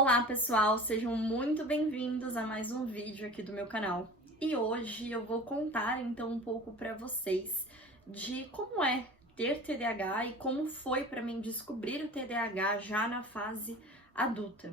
Olá pessoal, sejam muito bem-vindos a mais um vídeo aqui do meu canal. E hoje eu vou contar então um pouco para vocês de como é ter TDAH e como foi para mim descobrir o TDAH já na fase adulta.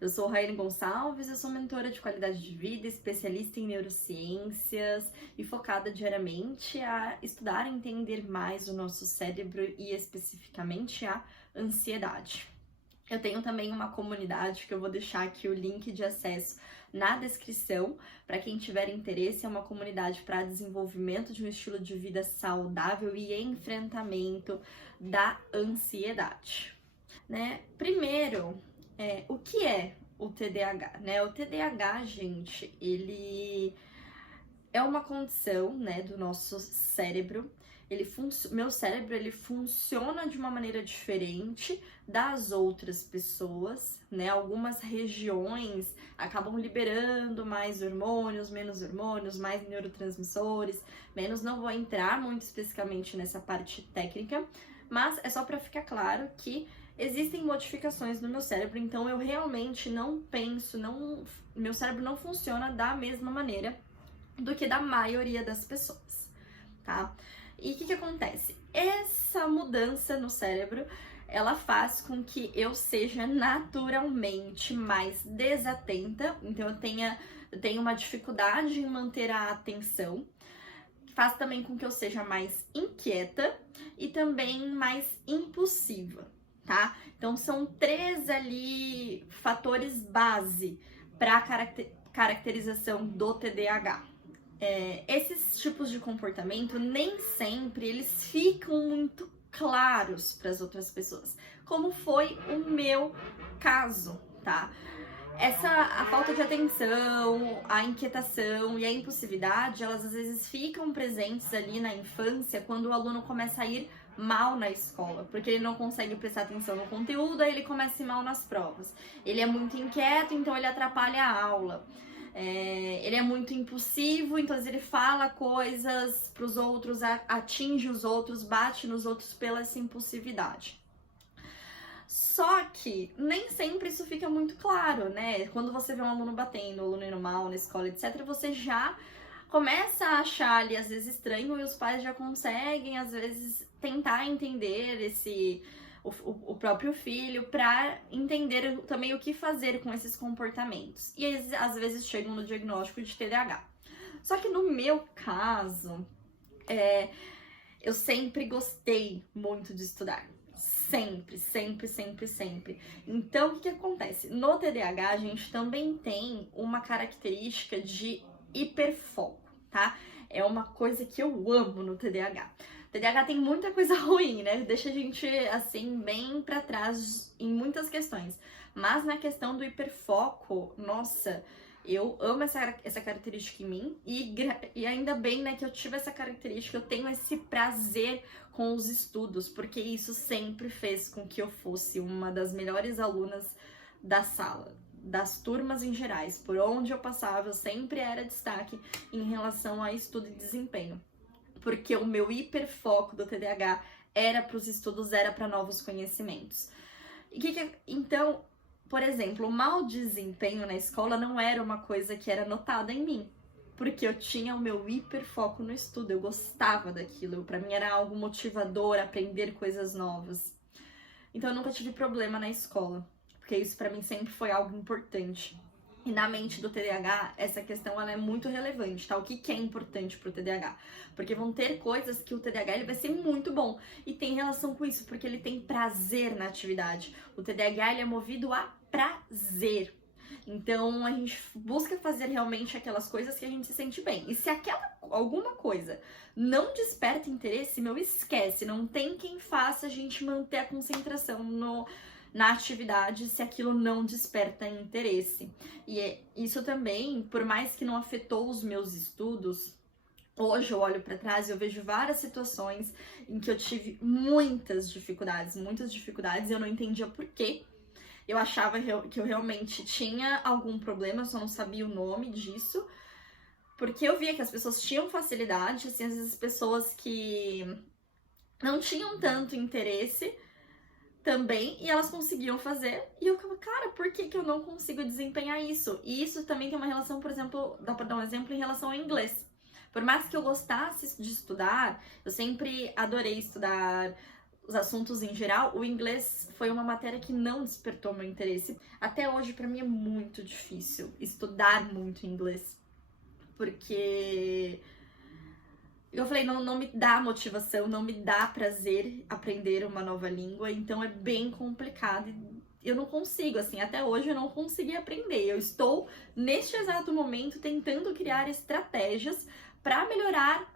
Eu sou Raiane Gonçalves, eu sou mentora de qualidade de vida, especialista em neurociências e focada diariamente a estudar e entender mais o nosso cérebro e especificamente a ansiedade. Eu tenho também uma comunidade que eu vou deixar aqui o link de acesso na descrição para quem tiver interesse. É uma comunidade para desenvolvimento de um estilo de vida saudável e enfrentamento da ansiedade, né? Primeiro, o que é o TDAH, né? O TDAH, gente, ele é uma condição, né, do nosso cérebro. Meu cérebro ele funciona de uma maneira diferente das outras pessoas, né? Algumas regiões acabam liberando mais hormônios, mais neurotransmissores, menos. Não vou entrar muito especificamente nessa parte técnica, mas é só para ficar claro que existem modificações no meu cérebro, então eu realmente não penso, meu cérebro não funciona da mesma maneira do que da maioria das pessoas, tá? E o que acontece? Essa mudança no cérebro, ela faz com que eu seja naturalmente mais desatenta, então eu tenho uma dificuldade em manter a atenção, faz também com que eu seja mais inquieta e também mais impulsiva, tá? Então são três ali fatores base para caracterização do TDAH. Esses tipos de comportamento nem sempre eles ficam muito claros para as outras pessoas, como foi o meu caso, tá? A falta de atenção, a inquietação e a impulsividade, elas às vezes ficam presentes ali na infância quando o aluno começa a ir mal na escola, porque ele não consegue prestar atenção no conteúdo, aí ele começa a ir mal nas provas. Ele é muito inquieto, então ele atrapalha a aula. Ele é muito impulsivo, então ele fala coisas para os outros, atinge os outros, bate nos outros pela essa impulsividade. Só que nem sempre isso fica muito claro, né? Quando você vê um aluno batendo, um aluno indo mal na escola, etc., você já começa a achar ali, às vezes, estranho, e os pais já conseguem, às vezes, tentar entender o próprio filho para entender também o que fazer com esses comportamentos. E eles, às vezes, chegam no diagnóstico de TDAH. Só que no meu caso, eu sempre gostei muito de estudar. Sempre. Então, o que acontece? No TDAH, a gente também tem uma característica de hiperfoco, tá? É uma coisa que eu amo no TDAH. O TDAH tem muita coisa ruim, né? Deixa a gente, assim, bem pra trás em muitas questões. Mas na questão do hiperfoco, nossa, eu amo essa característica em mim. E ainda bem, né, que eu tive essa característica, eu tenho esse prazer com os estudos, porque isso sempre fez com que eu fosse uma das melhores alunas da sala, das turmas em gerais. Por onde eu passava, eu sempre era destaque em relação a estudo e desempenho. Porque o meu hiperfoco do TDAH era para os estudos, era para novos conhecimentos. Então, por exemplo, o mau desempenho na escola não era uma coisa que era notada em mim, porque eu tinha o meu hiperfoco no estudo, eu gostava daquilo, para mim era algo motivador, aprender coisas novas. Então eu nunca tive problema na escola, porque isso para mim sempre foi algo importante. E na mente do TDAH, essa questão ela é muito relevante, tá? O que é importante pro TDAH? Porque vão ter coisas que o TDAH ele vai ser muito bom. E tem relação com isso, porque ele tem prazer na atividade. O TDAH ele é movido a prazer. Então, a gente busca fazer realmente aquelas coisas que a gente se sente bem. E se alguma coisa não desperta interesse, meu, esquece. Não tem quem faça a gente manter a concentração na atividade se aquilo não desperta interesse. E isso também, por mais que não afetou os meus estudos, hoje eu olho para trás e eu vejo várias situações em que eu tive muitas dificuldades e eu não entendia por quê. Eu achava que eu realmente tinha algum problema, eu só não sabia o nome disso, porque eu via que as pessoas tinham facilidade, assim, às vezes pessoas que não tinham tanto interesse também, e elas conseguiam fazer, e eu ficava, cara, por que que eu não consigo desempenhar isso? E isso também tem uma relação, por exemplo, dá pra dar um exemplo em relação ao inglês. Por mais que eu gostasse de estudar, eu sempre adorei estudar os assuntos em geral, o inglês foi uma matéria que não despertou meu interesse. Até hoje, pra mim, é muito difícil estudar muito inglês, porque eu falei, não me dá motivação, não me dá prazer aprender uma nova língua, então é bem complicado. Eu não consigo, assim, até hoje eu não consegui aprender. Eu estou, neste exato momento, tentando criar estratégias para melhorar,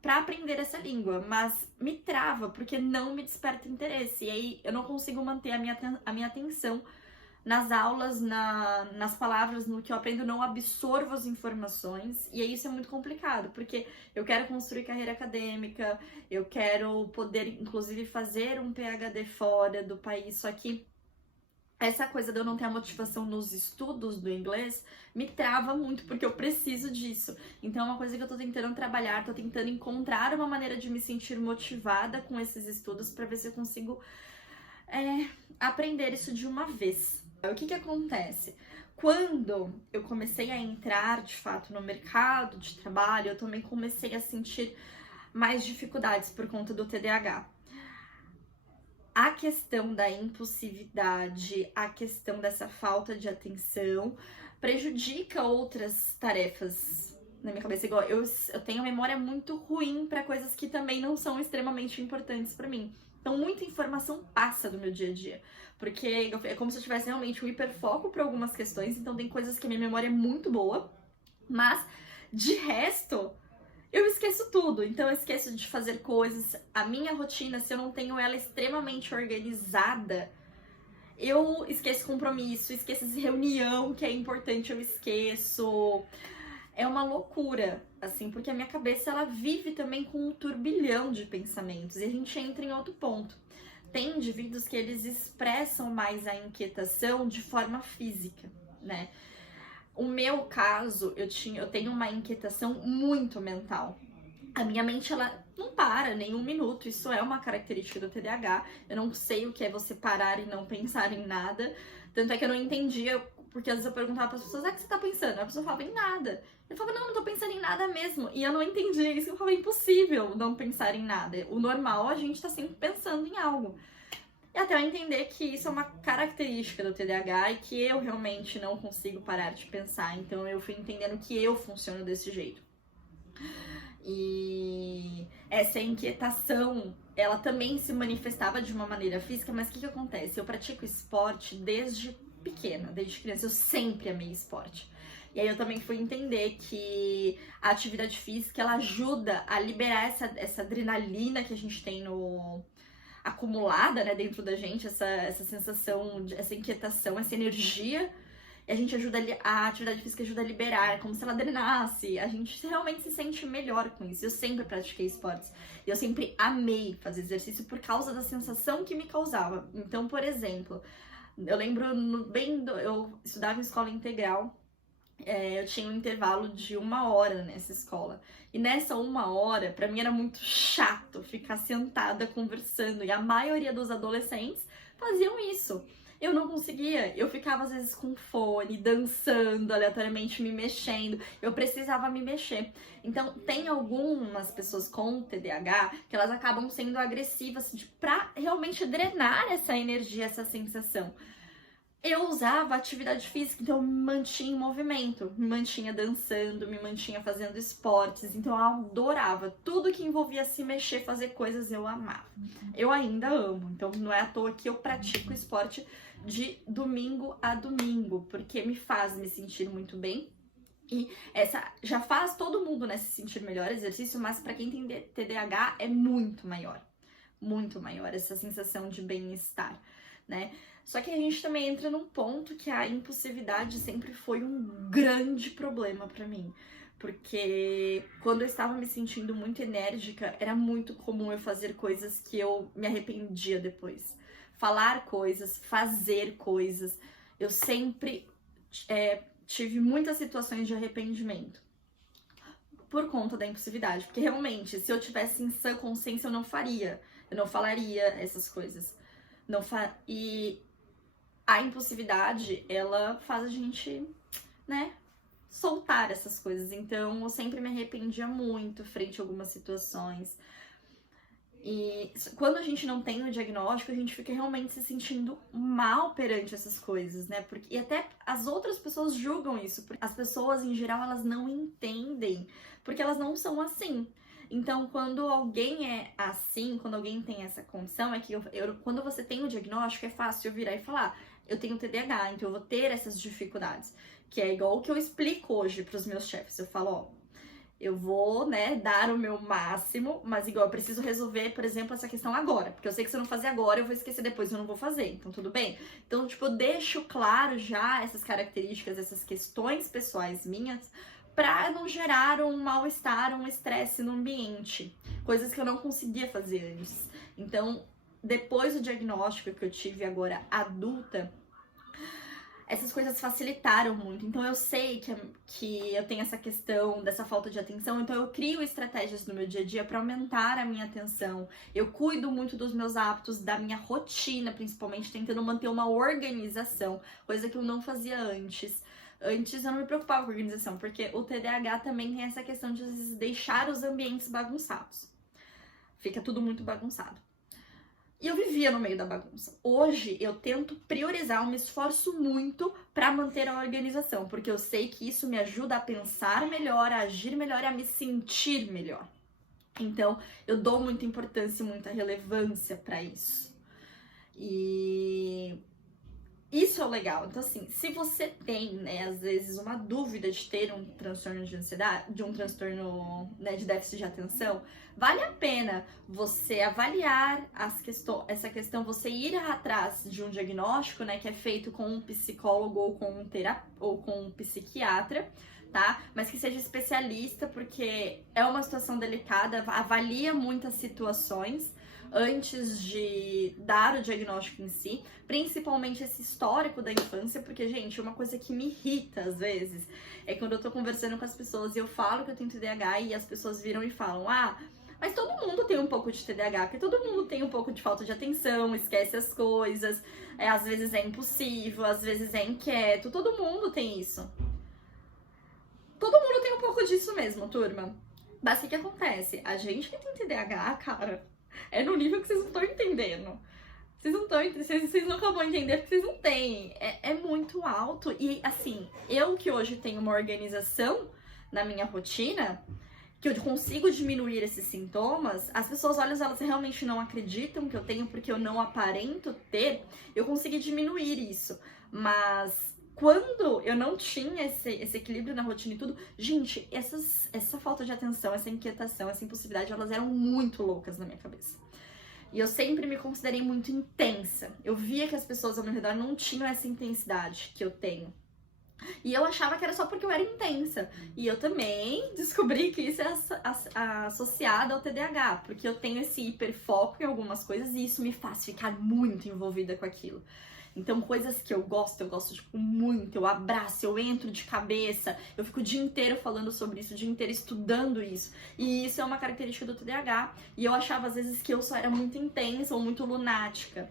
para aprender essa língua, mas me trava, porque não me desperta interesse. E aí eu não consigo manter a minha atenção nas aulas, nas palavras, no que eu aprendo, eu não absorvo as informações, e aí isso é muito complicado, porque eu quero construir carreira acadêmica, eu quero poder, inclusive, fazer um PhD fora do país, só que essa coisa de eu não ter a motivação nos estudos do inglês me trava muito, porque eu preciso disso. Então é uma coisa que eu tô tentando trabalhar, tô tentando encontrar uma maneira de me sentir motivada com esses estudos para ver se eu consigo aprender isso de uma vez. O que acontece? Quando eu comecei a entrar de fato no mercado de trabalho, eu também comecei a sentir mais dificuldades por conta do TDAH. A questão da impulsividade, a questão dessa falta de atenção prejudica outras tarefas na minha cabeça. Igual eu tenho uma memória muito ruim para coisas que também não são extremamente importantes para mim. Então, muita informação passa do meu dia a dia, porque é como se eu tivesse realmente um hiperfoco para algumas questões, então tem coisas que a minha memória é muito boa, mas de resto, eu esqueço tudo. Então, eu esqueço de fazer coisas. A minha rotina, se eu não tenho ela extremamente organizada, eu esqueço compromisso, esqueço de reunião que é importante, eu esqueço. É uma loucura, assim, porque a minha cabeça, ela vive também com um turbilhão de pensamentos, e a gente entra em outro ponto. Tem indivíduos que eles expressam mais a inquietação de forma física, né? O meu caso, eu tenho uma inquietação muito mental. A minha mente, ela não para nem um minuto, isso é uma característica do TDAH. Eu não sei o que é você parar e não pensar em nada, tanto é que eu não entendia, porque às vezes eu perguntava para as pessoas, o que você tá pensando? A pessoa falava, em nada. Eu falava, não tô pensando em nada mesmo. E eu não entendia isso, eu falava, é impossível não pensar em nada. O normal, a gente tá sempre pensando em algo. E até eu entender que isso é uma característica do TDAH e que eu realmente não consigo parar de pensar. Então eu fui entendendo que eu funciono desse jeito. E essa inquietação, ela também se manifestava de uma maneira física, mas o que acontece? Eu pratico esporte desde pequena, desde criança, eu sempre amei esporte. E aí eu também fui entender que a atividade física, ela ajuda a liberar essa adrenalina que a gente tem acumulada, né, dentro da gente, essa sensação, essa inquietação, essa energia. E a gente a atividade física ajuda a liberar, como se ela drenasse. A gente realmente se sente melhor com isso. Eu sempre pratiquei esportes. E eu sempre amei fazer exercício por causa da sensação que me causava. Então, por exemplo, eu lembro eu estudava em escola integral. Eu tinha um intervalo de 1 hora nessa escola. E nessa 1 hora, pra mim era muito chato ficar sentada conversando. E a maioria dos adolescentes faziam isso. Eu não conseguia, eu ficava às vezes com fone, dançando aleatoriamente, me mexendo, eu precisava me mexer. Então, tem algumas pessoas com TDAH que elas acabam sendo agressivas pra realmente drenar essa energia, essa sensação. Eu usava atividade física, então eu me mantinha em movimento, me mantinha dançando, me mantinha fazendo esportes, então eu adorava. Tudo que envolvia se mexer, fazer coisas, eu amava. Eu ainda amo, então não é à toa que eu pratico esporte de domingo a domingo, porque me faz me sentir muito bem. E essa já faz todo mundo, né, se sentir melhor exercício, mas para quem tem TDAH é muito maior essa sensação de bem-estar, né? Só que a gente também entra num ponto que a impulsividade sempre foi um grande problema pra mim. Porque quando eu estava me sentindo muito enérgica, era muito comum eu fazer coisas que eu me arrependia depois. Falar coisas, fazer coisas. Eu sempre tive muitas situações de arrependimento por conta da impulsividade. Porque realmente, se eu tivesse em sã consciência, eu não faria. Eu não falaria essas coisas. E a impulsividade, ela faz a gente, né, soltar essas coisas. Então, eu sempre me arrependia muito frente a algumas situações. E quando a gente não tem o diagnóstico, a gente fica realmente se sentindo mal perante essas coisas, né? E até as outras pessoas julgam isso. Porque as pessoas, em geral, elas não entendem, porque elas não são assim. Então, quando alguém é assim, quando alguém tem essa condição, é que quando você tem o diagnóstico, é fácil eu virar e falar, eu tenho TDAH, então eu vou ter essas dificuldades. Que é igual o que eu explico hoje para os meus chefes. Eu falo, ó, eu vou, né, dar o meu máximo, mas igual eu preciso resolver, por exemplo, essa questão agora. Porque eu sei que se eu não fazer agora, eu vou esquecer depois, eu não vou fazer. Então, tudo bem? Então, tipo, eu deixo claro já essas características, essas questões pessoais minhas, pra não gerar um mal-estar, um estresse no ambiente. Coisas que eu não conseguia fazer antes. Então, depois do diagnóstico que eu tive agora adulta, essas coisas facilitaram muito. Então eu sei que eu tenho essa questão dessa falta de atenção, então eu crio estratégias no meu dia a dia para aumentar a minha atenção. Eu cuido muito dos meus hábitos, da minha rotina, principalmente tentando manter uma organização, coisa que eu não fazia antes. Antes eu não me preocupava com organização, porque o TDAH também tem essa questão de deixar os ambientes bagunçados. Fica tudo muito bagunçado. E eu vivia no meio da bagunça. Hoje eu tento priorizar, eu me esforço muito para manter a organização, porque eu sei que isso me ajuda a pensar melhor, a agir melhor e a me sentir melhor. Então eu dou muita importância e muita relevância para isso. E isso é o legal. Então, assim, se você tem, né, às vezes, uma dúvida de ter um transtorno de ansiedade, de um transtorno, né, de déficit de atenção, vale a pena você avaliar essa questão, você ir atrás de um diagnóstico, né, que é feito com um psicólogo ou com um psiquiatra, tá? Mas que seja especialista, porque é uma situação delicada, avalia muitas situações antes de dar o diagnóstico em si, principalmente esse histórico da infância, porque, gente, uma coisa que me irrita às vezes é quando eu tô conversando com as pessoas e eu falo que eu tenho TDAH e as pessoas viram e falam, mas todo mundo tem um pouco de TDAH, porque todo mundo tem um pouco de falta de atenção, esquece as coisas, às vezes é impulsivo, às vezes é inquieto, todo mundo tem isso. Todo mundo tem um pouco disso mesmo, turma. Mas o que acontece? A gente que tem TDAH, cara, é no nível que vocês não estão entendendo. Vocês nunca vão entender porque vocês não têm. É muito alto. E assim, eu que hoje tenho uma organização na minha rotina, que eu consigo diminuir esses sintomas, as pessoas olham, elas realmente não acreditam que eu tenho porque eu não aparento ter, eu consegui diminuir isso. Mas quando eu não tinha esse equilíbrio na rotina e tudo, gente, essa falta de atenção, essa inquietação, essa impulsividade, elas eram muito loucas na minha cabeça. E eu sempre me considerei muito intensa. Eu via que as pessoas ao meu redor não tinham essa intensidade que eu tenho. E eu achava que era só porque eu era intensa. E eu também descobri que isso é associado ao TDAH, porque eu tenho esse hiperfoco em algumas coisas e isso me faz ficar muito envolvida com aquilo. Então, coisas que eu gosto tipo, muito, eu abraço, eu entro de cabeça, eu fico o dia inteiro falando sobre isso, o dia inteiro estudando isso. E isso é uma característica do TDAH. E eu achava, às vezes, que eu só era muito intensa ou muito lunática.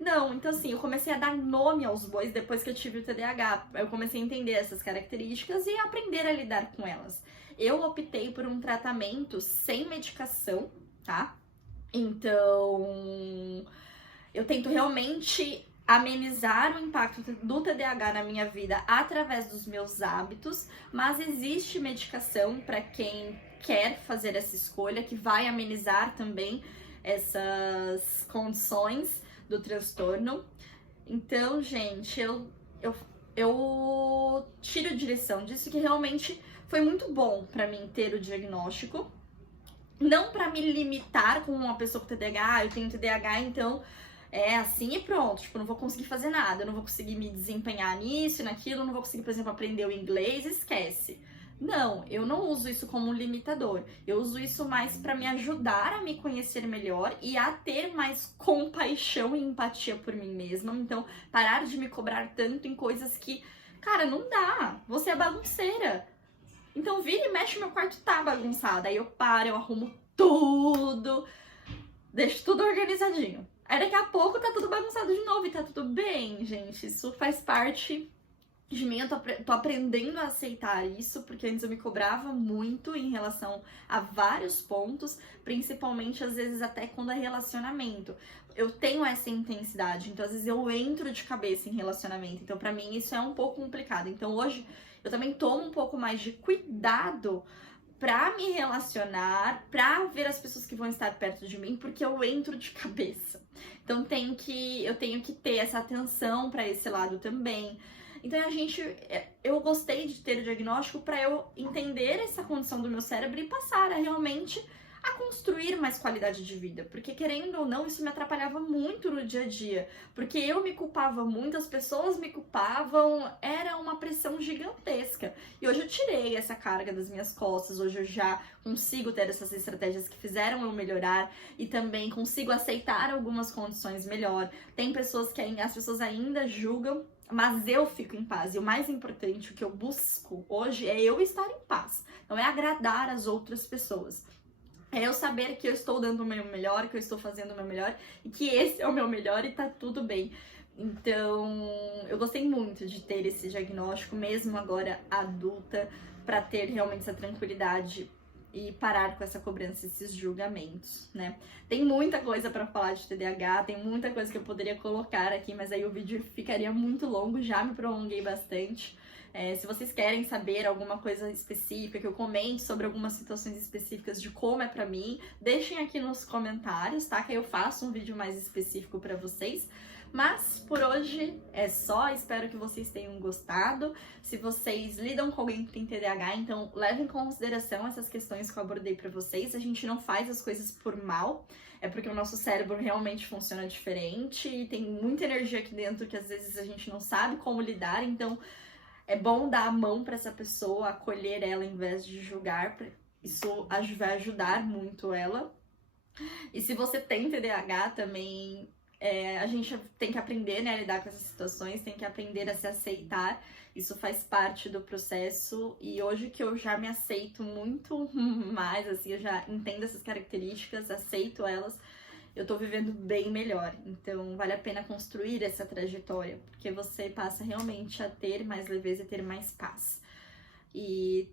Não, então assim, eu comecei a dar nome aos bois depois que eu tive o TDAH. Eu comecei a entender essas características e aprender a lidar com elas. Eu optei por um tratamento sem medicação, tá? Então, eu tento realmente amenizar o impacto do TDAH na minha vida através dos meus hábitos, mas existe medicação para quem quer fazer essa escolha, que vai amenizar também essas condições do transtorno. Então, gente, eu tiro direção disso, que realmente foi muito bom para mim ter o diagnóstico. Não para me limitar com uma pessoa com TDAH, eu tenho TDAH, então é assim e pronto, tipo, não vou conseguir fazer nada, eu não vou conseguir me desempenhar nisso e naquilo, não vou conseguir, por exemplo, aprender o inglês, esquece. Não, eu não uso isso como um limitador. Eu uso isso mais para me ajudar a me conhecer melhor e a ter mais compaixão e empatia por mim mesma. Então, parar de me cobrar tanto em coisas que, cara, não dá. Você é bagunceira. Então, vira e mexe, meu quarto tá bagunçado. Aí eu paro, eu arrumo tudo, deixo tudo organizadinho. Aí daqui a pouco tá tudo bagunçado de novo e tá tudo bem, gente. Isso faz parte de mim, eu tô aprendendo a aceitar isso, porque antes eu me cobrava muito em relação a vários pontos, principalmente às vezes até quando é relacionamento. Eu tenho essa intensidade, então às vezes eu entro de cabeça em relacionamento, então pra mim isso é um pouco complicado. Então hoje eu também tomo um pouco mais de cuidado pra me relacionar, pra ver as pessoas que vão estar perto de mim, porque eu entro de cabeça. Então eu tenho que ter essa atenção pra esse lado também. Então eu gostei de ter o diagnóstico para eu entender essa condição do meu cérebro e passar a realmente a construir mais qualidade de vida, porque querendo ou não, isso me atrapalhava muito no dia a dia, porque eu me culpava muito, as pessoas me culpavam, era uma pressão gigantesca. E hoje eu tirei essa carga das minhas costas, hoje eu já consigo ter essas estratégias que fizeram eu melhorar e também consigo aceitar algumas condições melhor. Tem pessoas que as pessoas ainda julgam, mas eu fico em paz. E o mais importante, o que eu busco hoje é eu estar em paz. Não é agradar as outras pessoas. É eu saber que eu estou dando o meu melhor, que eu estou fazendo o meu melhor e que esse é o meu melhor e tá tudo bem. Então, eu gostei muito de ter esse diagnóstico, mesmo agora adulta, para ter realmente essa tranquilidade e parar com essa cobrança, esses julgamentos, né? Tem muita coisa para falar de TDAH, tem muita coisa que eu poderia colocar aqui, mas aí o vídeo ficaria muito longo, já me prolonguei bastante. Se vocês querem saber alguma coisa específica, que eu comente sobre algumas situações específicas de como é pra mim, deixem aqui nos comentários, tá? Que aí eu faço um vídeo mais específico pra vocês. Mas por hoje é só, espero que vocês tenham gostado. Se vocês lidam com alguém que tem TDAH, então levem em consideração essas questões que eu abordei pra vocês. A gente não faz as coisas por mal, é porque o nosso cérebro realmente funciona diferente e tem muita energia aqui dentro que às vezes a gente não sabe como lidar, então é bom dar a mão para essa pessoa, acolher ela em vez de julgar. Isso vai ajudar muito ela. E se você tem TDAH também, a gente tem que aprender, né, a lidar com essas situações, tem que aprender a se aceitar. Isso faz parte do processo. E hoje que eu já me aceito muito mais, assim, eu já entendo essas características, aceito elas, eu tô vivendo bem melhor. Então vale a pena construir essa trajetória, porque você passa realmente a ter mais leveza e ter mais paz. E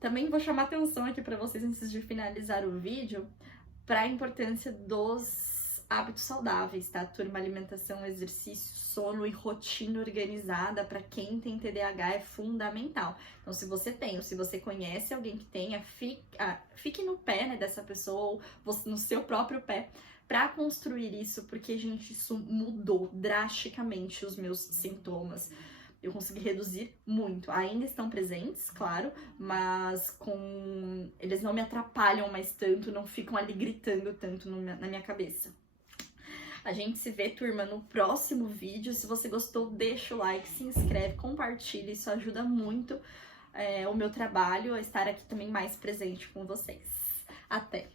também vou chamar atenção aqui para vocês antes de finalizar o vídeo para a importância dos hábitos saudáveis, tá? Turma, alimentação, exercício, sono e rotina organizada para quem tem TDAH é fundamental. Então, se você tem ou se você conhece alguém que tenha, fique no pé, né, dessa pessoa ou você no seu próprio pé, para construir isso, porque, gente, isso mudou drasticamente os meus sintomas. Eu consegui reduzir muito. Ainda estão presentes, claro, mas eles não me atrapalham mais tanto, não ficam ali gritando tanto na minha cabeça. A gente se vê, turma, no próximo vídeo. Se você gostou, deixa o like, se inscreve, compartilha. Isso ajuda muito o meu trabalho a estar aqui também mais presente com vocês. Até!